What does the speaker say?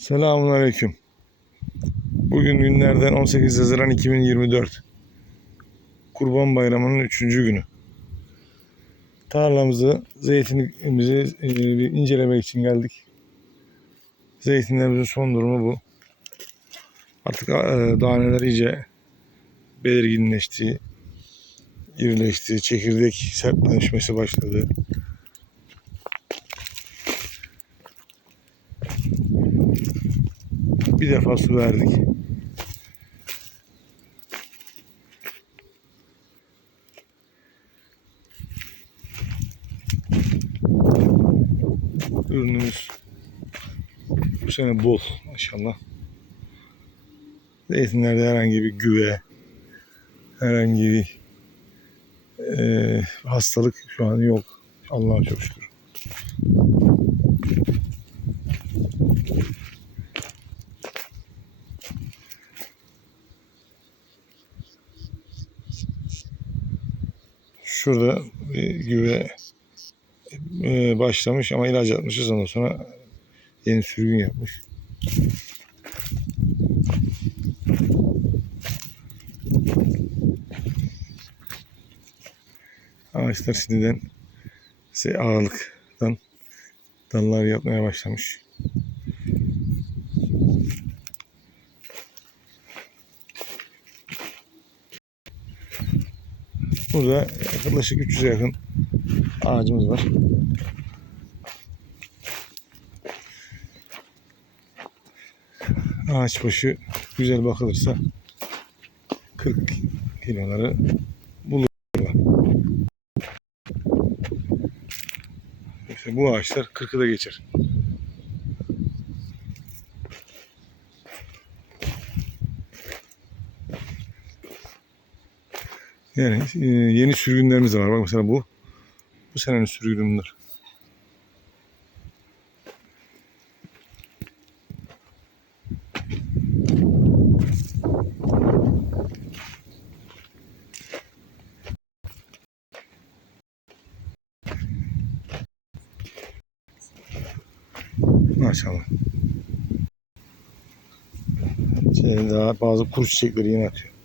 Selamun Aleyküm. Bugün günlerden 18 Haziran 2024. Kurban Bayramı'nın 3. günü. Tarlamızı, zeytinimizi e, incelemek için geldik. Zeytinlerimizin son durumu bu. Artık e, daneler iyice belirginleşti, irileşti, çekirdek sertleşmesi başladı. Bir defa su verdik. Ürünümüz bu sene bol maşallah. Zeytinlerde herhangi bir güve, herhangi bir eee, hastalık şu an yok. Allah'a çok şükür. Şurada bir güve eee, başlamış ama ilaç atmışız ondan sonra yeni sürgün yapmış. Ağaçlar şimdiden şey, ağırlıktan dallar yapmaya başlamış. Burada yaklaşık 300'e yakın ağacımız var. Ağaç başı güzel bakılırsa 40 kiloları bulurlar. İşte bu ağaçlar 40'ı da geçer. Yani e, yeni sürgünlerimiz de var. Bak mesela bu. Bu senenin sürgünü bunlar. Maşallah. Şey daha bazı kuru çiçekleri yine atıyor.